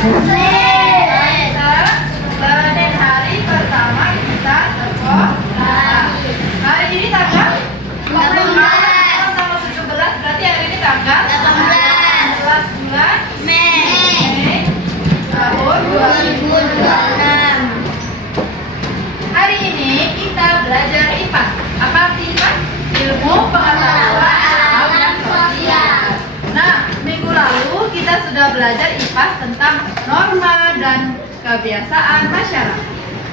Hari pertama kita sekolah. Hari ini tanggal 18. Tanggal 17 berarti hari ini tanggal 18 bulan Mei tahun 2026. Hari ini kita belajar IPA. Apa arti IPA? Ilmu pengetahuan alam dan sosial. Nah, minggu lalu kita sudah belajar IPA tentang norma dan kebiasaan masyarakat.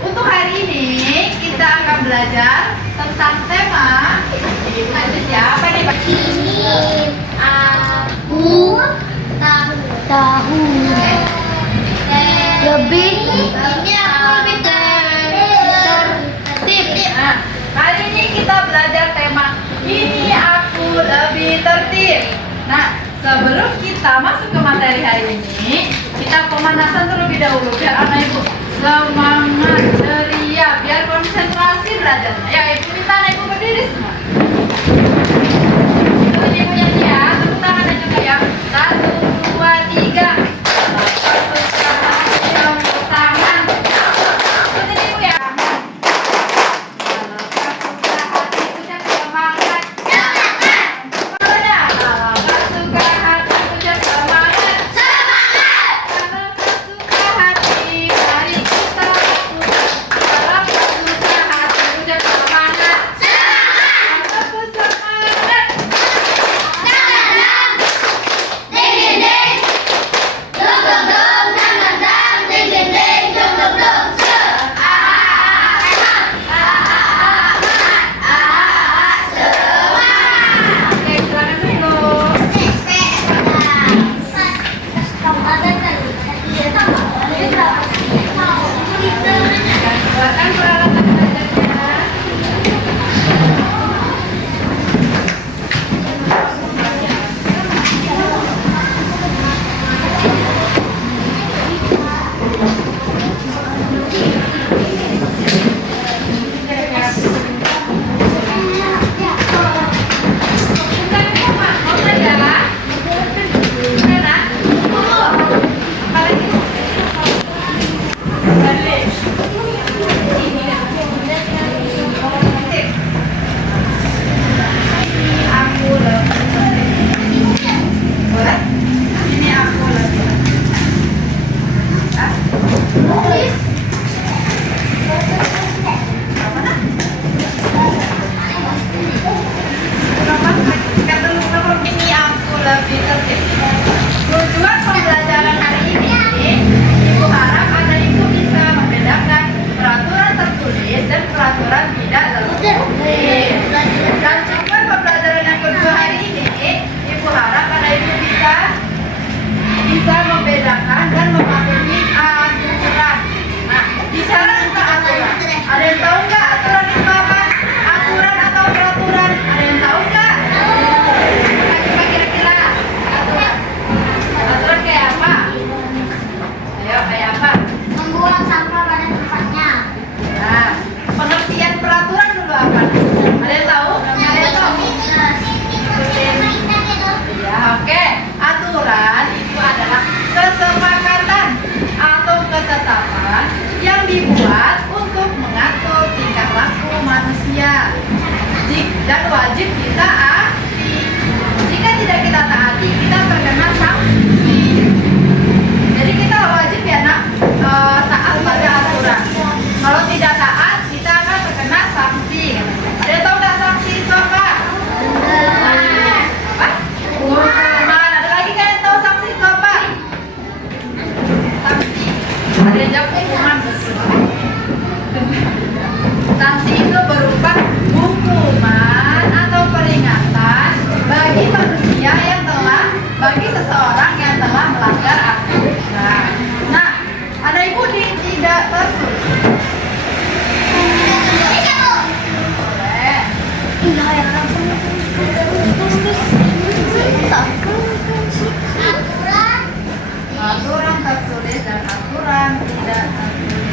Untuk hari ini kita akan belajar tentang tema. Ini siapa nih Pak? Ini aku tahu lebih. Ini aku lebih tertib. Nah, hari ini kita belajar tema ini aku lebih tertib. Nah, sebelum kita masuk ke materi hari ini, kita pemanasan terlebih dahulu biar anak ibu semangat, ceria, biar konsentrasi belajarnya. Ya, ibu minta anak ibu berdiri semua. Itu ibu nyanyi ya, tepuk tangannya juga ya. 1, 2, 3. Tepuk tangan. Ikutin ibu ya. Tujuan pembelajaran hari ini, Ibu harap anak ibu bisa membedakan peraturan tertulis dan peraturan tidak tertulis. Dan tujuan pembelajaran yang kedua hari ini, Ibu harap anak ibu bisa membedakan dan memahami aturan. Nah, bicara tentang aturan, ada yang tahu nggak aturan itu apa? Aturan atau peraturan? Ada yang tahu nggak? Coba kira-kira aturan kayak apa? Ayo, kayak apa? Membuang sampah pada tempatnya. Nah, pengertian peraturan dulu apa? Ada yang tahu? Ada yang tahu? Ya, oke. Aturan itu adalah kesepakatan atau ketetapan yang dibuat untuk mengatur tingkah laku manusia dan wajib ditaati. Jika tidak kita taati, kita terkena sanksi. Jadi kita wajib ya nak taat pada aturan. Kalau tidak taat, kita akan terkena sanksi. Ada yang tahu nggak sanksi itu apa? Apa? Hukuman. Ada lagi kan yang tahu sanksi itu apa? Sanksi. Ada yang jawab hukuman. Sanksi itu berupa hukuman atau peringatan bagi seseorang yang telah melanggar aturan. Nah, ada ibu tidak tertulis. Boleh. Aturan tertulis dan aturan tidak tertulis.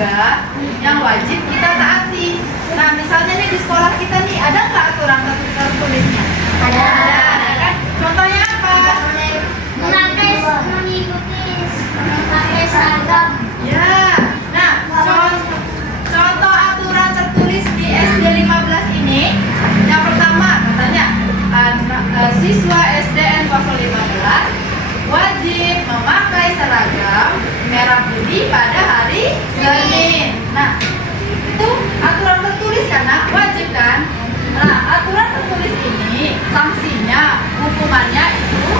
tetangga yang wajib kita taati. Nah, misalnya nih di sekolah kita nih ada nggak aturan tertulisnya? Ada. Ya kan? Contohnya apa? Memakai seragam. Ya. Nah, contoh aturan tertulis di SD 15 ini, yang pertama katanya siswa SDN 015 wajib memakai seragam merah putih pada hari Senin. Nah, itu aturan tertulis kan, nah, wajib kan? Nah, aturan tertulis ini sanksinya, hukumannya itu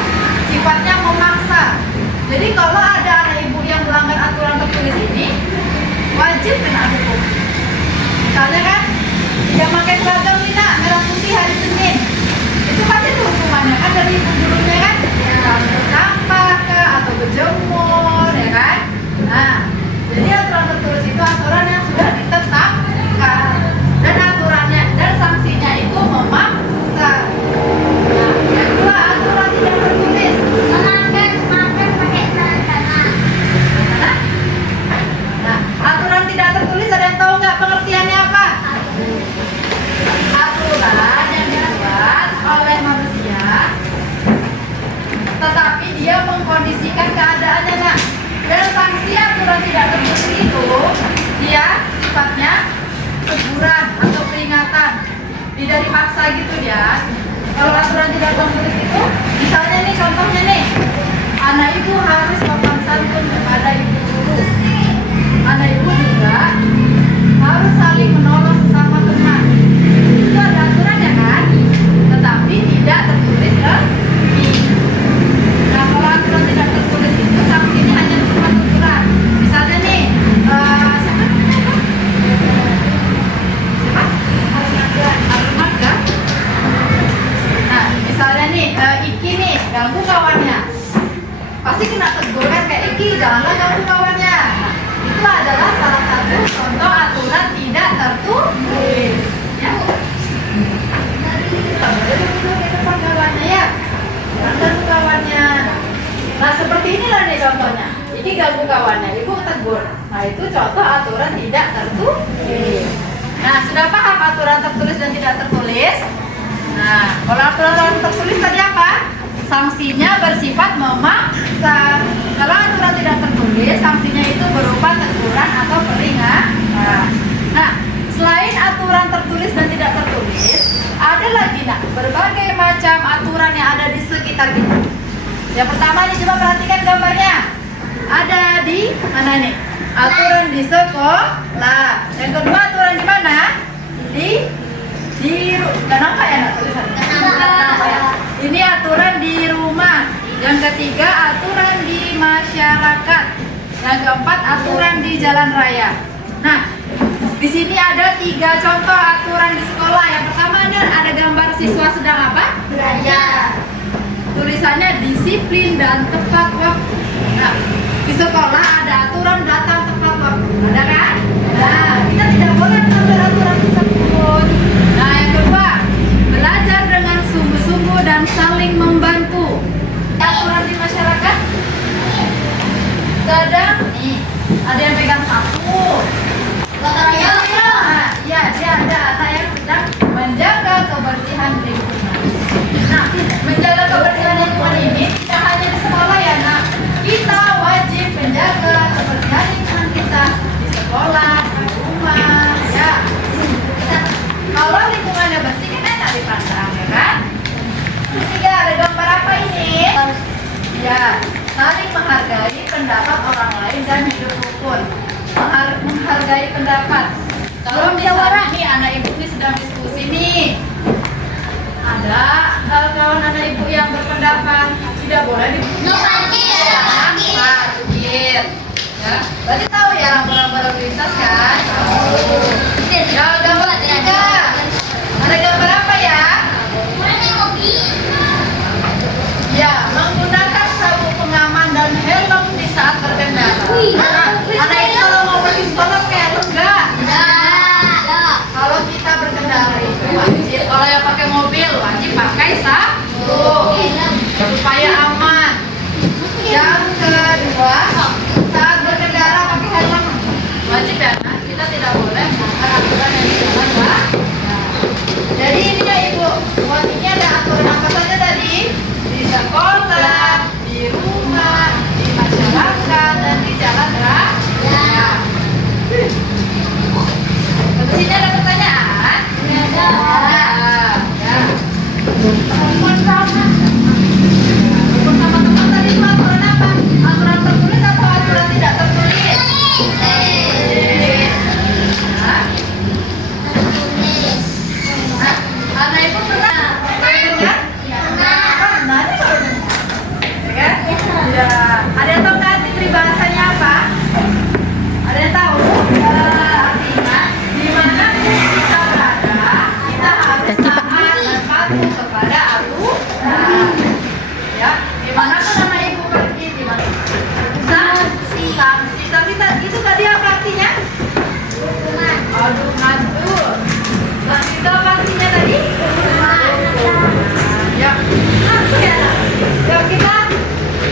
sifatnya memaksa. Jadi kalau ada anak ibu yang melanggar aturan tertulis ini, wajib kena hukum. Misalnya kan, dia pakai seragam nih nak, merah putih hari Senin, itu pasti tuh hukumannya kan dari ibu gurunya kan, sampah kah atau berjemur ya kan. Nah, jadi aturan tertulis itu aturan yang sudah ditetapkan dan aturannya dan sanksinya itu memaksa. Nah, itulah aturan tidak tertulis. Makan pakai tangan. Nah, aturan tidak tertulis ada yang tahu nggak pengertiannya apa? Aturan yang dibuat oleh manusia, tetapi dia mengkondisikan keadaannya, nak. Dan sanksi aturan tidak tertulis itu, dia sifatnya teguran atau peringatan, tidak dipaksa gitu ya. Kalau aturan tidak tertulis itu, misalnya nih contohnya nih, anak ibu harus sopan santun kepada ibu guru. Anak ibu juga harus saling menolong sesama teman. Itu ada aturannya kan? Tetapi tidak tertulis resmi. Nah, kalau aturan tidak tertulis itu sanksinya hanya berupa teguran. Misalnya nih, siapa? Armada. Nah, misalnya nih, Iki nih ganggu kawannya, pasti kena tegur kan, kayak Iki janganlah ganggu kawannya. Nah, itu adalah salah satu contoh aturan tidak tertulis. Ya. Kawannya ya, jangan ganggu kawannya. Nah, seperti inilah nih contohnya. Iki ganggu kawannya, ibu tegur. Nah, itu contoh aturan tidak tertulis. Nah, sudah paham aturan tertulis dan tidak tertulis? Nah, kalau aturan tertulis tadi apa? Sanksinya bersifat memaksa. Kalau aturan tidak tertulis, sanksinya itu berupa teguran atau peringatan. Nah, selain aturan tertulis dan tidak tertulis, ada lagi nak berbagai macam aturan yang ada di sekitar kita. Yang pertama nih, coba perhatikan gambarnya. Ada di mana nih? Aturan di sekolah. Yang kedua aturan di mana? Kenapa ya nak tulisannya? Kenapa ya? Ini aturan di rumah. Yang ketiga aturan di masyarakat. Yang keempat aturan di jalan raya. Nah, di sini ada 3 contoh aturan di sekolah. Yang pertama ada gambar siswa sedang apa? Belajar. Tulisannya disiplin dan tepat waktu. Nah, di sekolah ada aturan datang tepat waktu. Ada kan? Nah, kita tidak boleh melanggar aturan tersebut. Nah, yang kedua, belajar dengan sungguh-sungguh dan saling membantu. Aturan di masyarakat sedang nih, ada yang pegang sapu. Ya, dia ada anak yang sedang menjaga kebersihan lingkungan. Nah, menjaga kebersihan lingkungan ini tidak hanya di sekolah ya, nak. Kita wajib menjaga kebersihan lingkungan kita di sekolah, di rumah, ya. Kalau lingkungannya bersih kan enak dipandang, ya kan? Ketiga, ada gambar apa ini? Ya, saling menghargai pendapat orang lain dan hidup rukun. Menghargai pendapat. Kalau misalnya nih anak ibu ini sedang diskusi nih, ada kawan anak ibu yang berpendapat tidak boleh parkir. Ya, berarti tahu ya lampu-lampu lalu lintas kan? Ya, gambar tiga. Ada gambar apa ya? Ya, menggunakan sabuk pengaman dan helm di saat berkendara. Anak itu kalau mau pergi sekolah pakai helm enggak? Kalau kita berkendara itu wajib. Kalau yang pakai mobil wajib pakai sabuk supaya aman. Yang kedua, saat berkendara pakai helm wajib ya. sekolah, di rumah, di masyarakat, dan di jalan raya. Habis ini ada pertanyaan? Ada. Ya. Rukun sama teman tadi itu aturan apa? Aturan tertulis atau aturan tidak tertulis? Hah? Anak ibu pernah dengar? Pernah nih baru dengar. Ya kan? Ya. Ada yang tahu nggak arti peribahasanya apa? Ada yang tahu? Artinya di mana kita berada, kita harus taat dan patuh kepada aturan. Ya, di mana tuh nama ibu pergi? Di mana? Sanksi. Itu tadi apa artinya? Aduh, mantul. Sanksi itu apa artinya tadi? Ya, ya. Yuk kita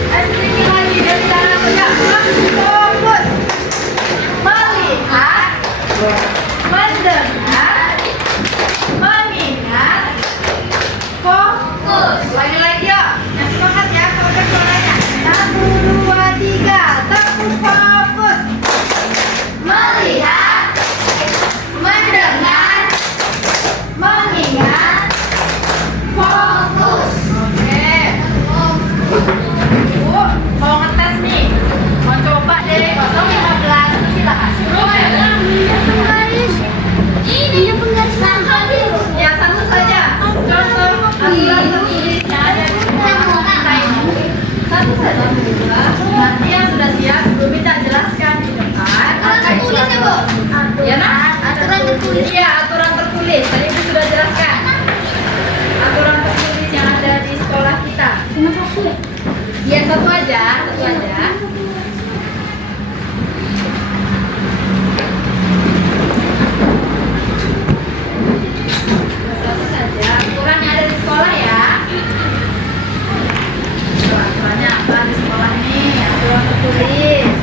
estimasi lagi dari tangan tegak. Fokus. Melihat, mendengar, mengingat, fokus. Lagi-lagi yuk. Yang semangat ya, keluarkan suaranya. 1, 2, 3. Tepuk fokus. Melihat, mendengar, mengingat, fokus. Oke. Bu, mau ngetes nih. Mau coba deh 015. Silakan. Ini penggaris Ya, satu saja. Contoh aturan tertulisnya ada di sekolah kita ini. Satu saja. Nanti yang sudah siap, Bu minta jelaskan di depan. Aturan tertulis ya, Bu? Ya, nak? Aturan tertulis. Iya, aturan tertulis. Tadi Ibu sudah jelaskan. Aturan tertulis yang ada di sekolah kita. Terima kasih. Iya, satu aja, satu aja. Satu saja. Aturan yang ada di sekolah ya. Aturannya apa di sekolah ini? Aturan tertulis.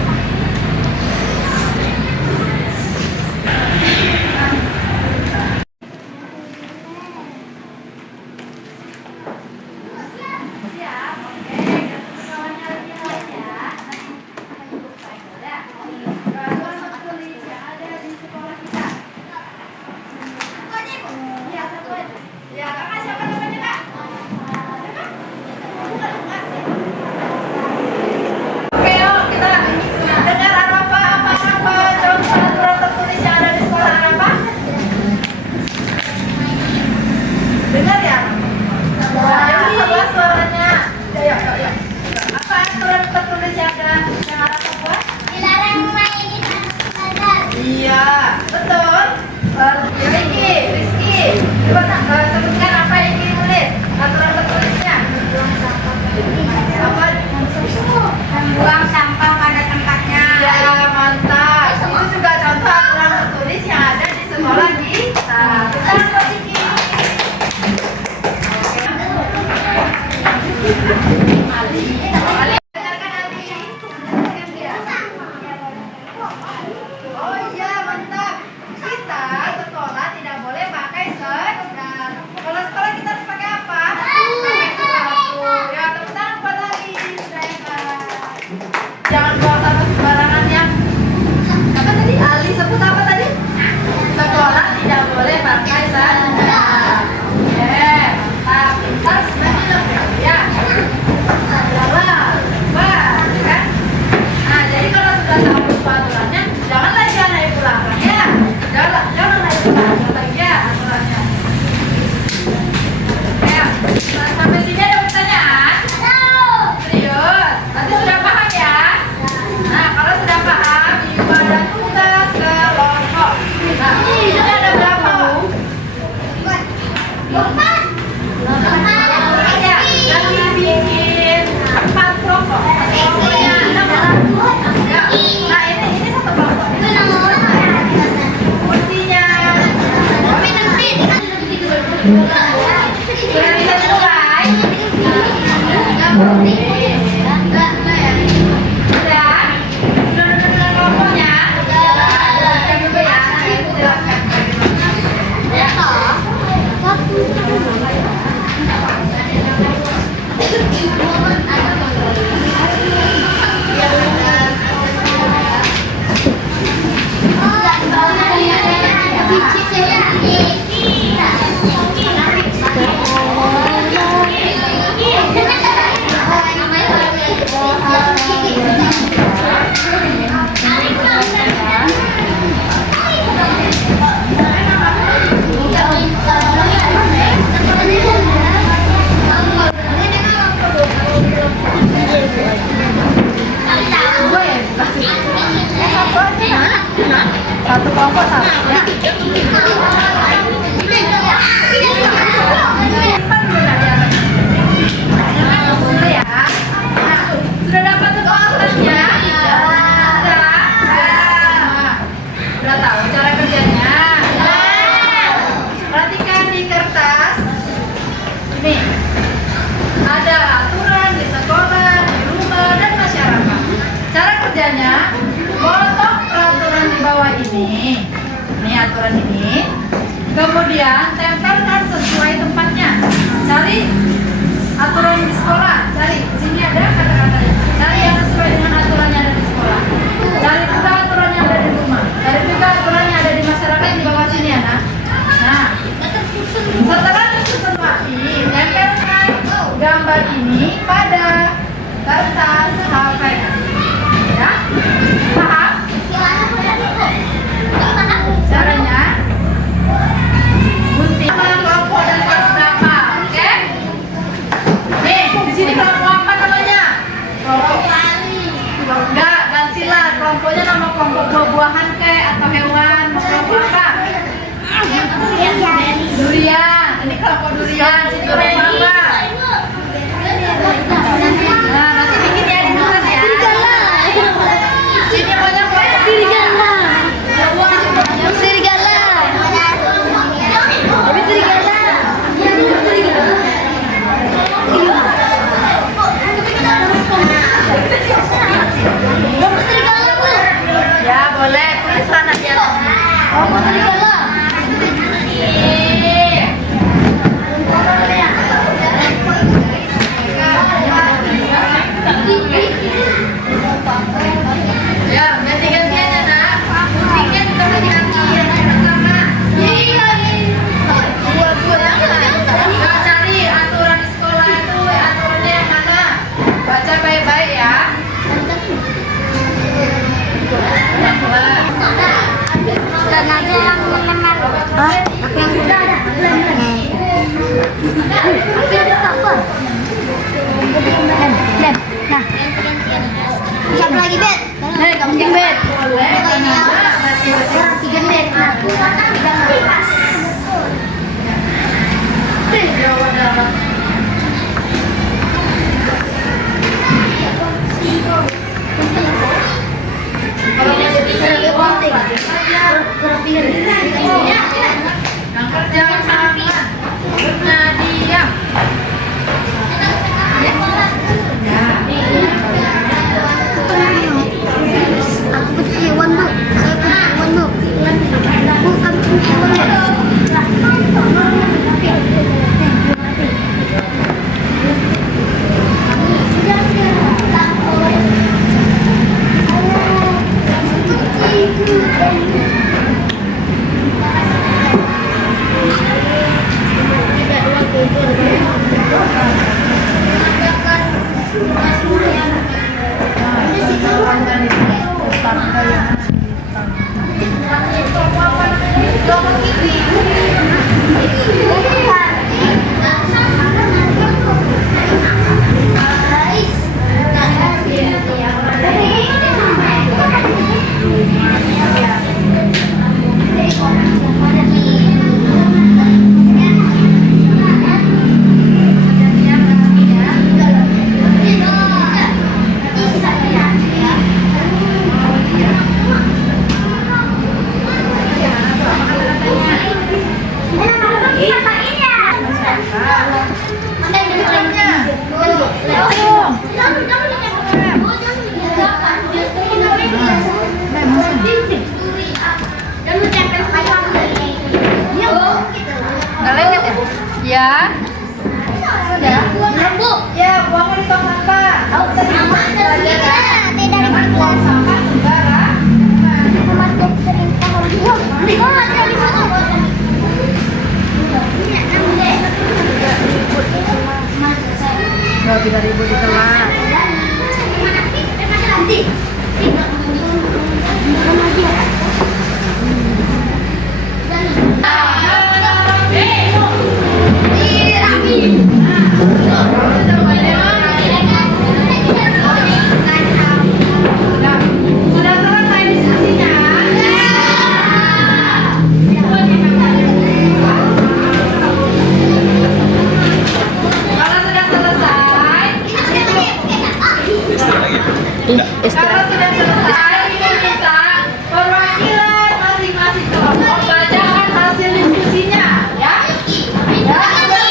Siap, oke. Sekolahnya lebih lain ya. Aturan tertulis yang ada di sekolah kita. Iya, satu aja. Ya, kakak siapa namanya, Kak? Oke, yuk kita dengar Arafa. Apa contoh aturan tertulis yang ada di sekolah Arafa? Dengar ya? Yang sebelah suaranya. Yuk. Apa aturan tertulis yang Arafa buat? Dilarang main di sana. Iya, betul. Rizky, coba sebutkan apa yang ditulis aturan tertulisnya. Apa? Buang sampah pada tempatnya. Ya, mantap. Itu juga contoh aturan tertulis yang ada di sekolah kita. Kita Rizky. Oh iya, mantap. Kita sekolah tidak boleh pakai seragam. Kalau sekolah kita harus pakai apa? Pakai sepatu. Ya, tepuk tangan buat Ali. Jangan bawa sampah sembarangan ya. Apa tadi? Ali sebut apa tadi? Sekolah tidak boleh pakai seragam. Oke, mantap. Pintar sebenarnya ya. Jalan, kan? Nah, jadi kalau sudah tahu aturannya, jangan lagi anak ibu larang ya. Jangan anak ibu larang lagi ya aturannya. Ya, sampai sini ada pertanyaan? Serius? Nanti sudah paham ya? Nah, kalau sudah paham, ibu ada tugas kelompok. Nah, ini ada berapa? Ya, nanti bikin 4 kelompok. Kelompoknya 6 orang. Ya, nah ini satu kelompok. Kursinya. Sudah bisa dimulai? Sudah? Sudah dengan kelompoknya? Yang dulu ya, nanti Ibu jelaskan bagaimana. Ya. Satu kelompok sama. Ya. Dulu ya. Nah, sudah dapat semua kertasnya? Sudah tahu cara kerjanya? Perhatikan di kertas. Nih, ada aturan di sekolah, di rumah, dan masyarakat. Cara kerjanya, potong peraturan di bawah ini. Ini aturan ini. Kemudian tempelkan sesuai tempatnya. Cari aturan di sekolah. Cari. Sini ada kata-katanya. Cari yang sesuai dengan aturan yang ada di sekolah. Cari juga aturan yang ada di rumah. Cari juga aturan yang ada di masyarakat di bawah sini ya, Nak. Nah, setelah disusun rapi, tempelkan gambar ini pada kertas HVS. Ya, paham? Caranya gunting kelompok dan kelas berapa, oke? Nih, di sini kelompok apa namanya? Kelompok enggak, gantilah kelompoknya nama kelompok buah-buahan kek atau hewan, mau kelompok apa? Durian, ini kelompok durian, sini kelompok apa? Nah, nanti bikin ya di kertas ya. Sini maunya kelompok serigala. Ya boleh, tulislah nanti atasnya. Kelompok serigala. Ya, ganti-gantian ya, Nak. Guntingnya juga ganti-gantian. Sama. Nah, cari aturan di sekolah itu, aturannya yang mana? Baca baik-baik ya. Dan aja yang melemar. Yang udah ada. Lem. Nah. Siapa lagi, Bet? Nih, kamu bikin bed. Boleh. Tiga Bet. Jawa dalam. Kalau dia jadi penting. Yang kerja sama. Nadia. Aku punya hewan, Bu. Saya punya hewan, Bu. Bukan punya hewan, Ya. Sudah. Bu. Ya, buangnya di tong sampah. Tahu tadi pelajaran. Tidak ada Buang sampah sembarang. Mas dokter yang tahu. Oh, ada di mana? Sudah selesai diskusinya? Kalau sudah selesai, kalau sudah selesai, kita minta perwakilan masing-masing kelompok bacakan hasil diskusinya, ya. Ya, sudah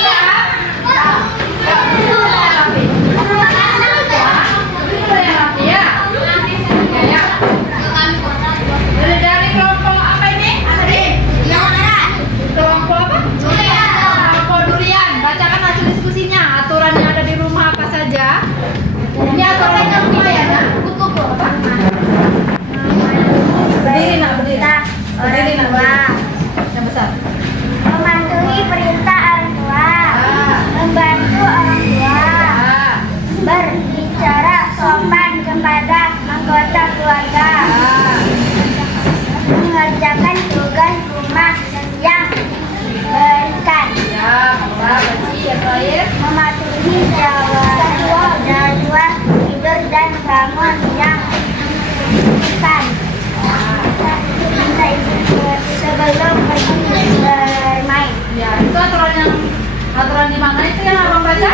ya. Dari kelompok apa ini? Kelompok apa? Kelompok durian. Bacakan hasil diskusinya. Aturan yang ada di rumah apa saja? Ini aturannya rumah ya, nak? Apa? Berdiri, nak, berdiri. Berdiri, nak, berdiri. Yang besar. Mematuhi perintah orang tua, membantu orang tua, berbicara sopan kepada anggota keluarga, mengerjakan tugas rumah yang diberikan, Ya, berarti yang terakhir. mematuhi jadwal tidur dan bangun yang ditentukan sebelum pergi bermain. Ya, itu aturan di mana itu yang abang baca?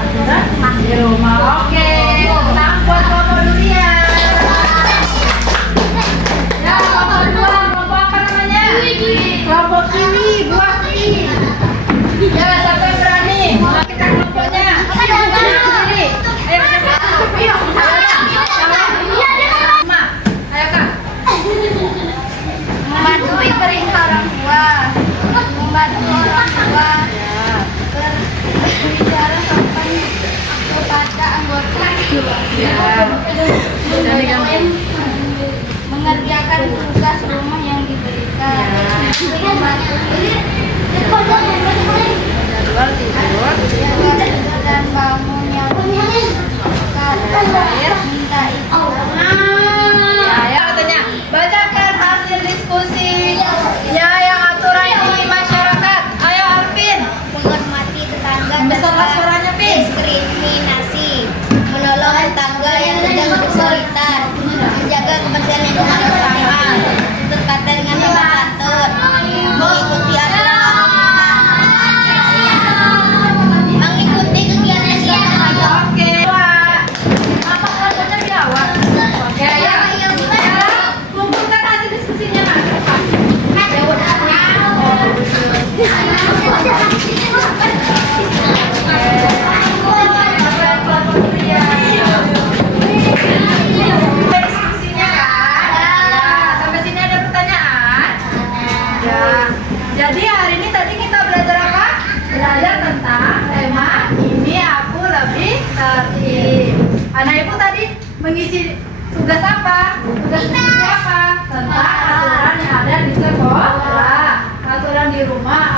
Aturan di rumah. Oke, tepuk buat kelompok durian. Ya, kelompok dua, kelompok apa namanya? Kelompok kiwi, buah kiwi. Ya, siapa yang berani? Kita kelompoknya. Berdiri. Ayo, siapa? Ayo, Ma, ayo Kak. Mematuhi perintah orang tua, membantu orang tua, berbicara sopan kepada anggota keluarga, mengerjakan tugas rumah yang diberikan, mematuhi Jadwal tidur. dan bangun yang ditentukan, minta itu. Ya, ya katanya. Bacakan hasil diskusi. Ya, yang aturan di masyarakat. Ayo Alvin. Menghormati tetangga dan Besarlah suaranya, Pin. diskriminasi, menolong tetangga yang sedang kesulitan, menjaga kebersihan lingkungan bersama, tutur kata dengan sopan santun, mengikuti aturan mengikuti kegiatan sekolah. Oke. Pak. Apa kelompoknya jawab? Oke, ya. Ya, kumpulkan hasil diskusinya, Mas. Diskusinya kan? Ya, sampai sini ada pertanyaan? Ya. Jadi hari ini tadi kita belajar apa? Belajar tentang tema ini aku lebih tertib. Anak ibu tadi mengisi tugas apa? Tugas diskusi apa? Tentang aturan yang ada di sekolah, aturan di rumah,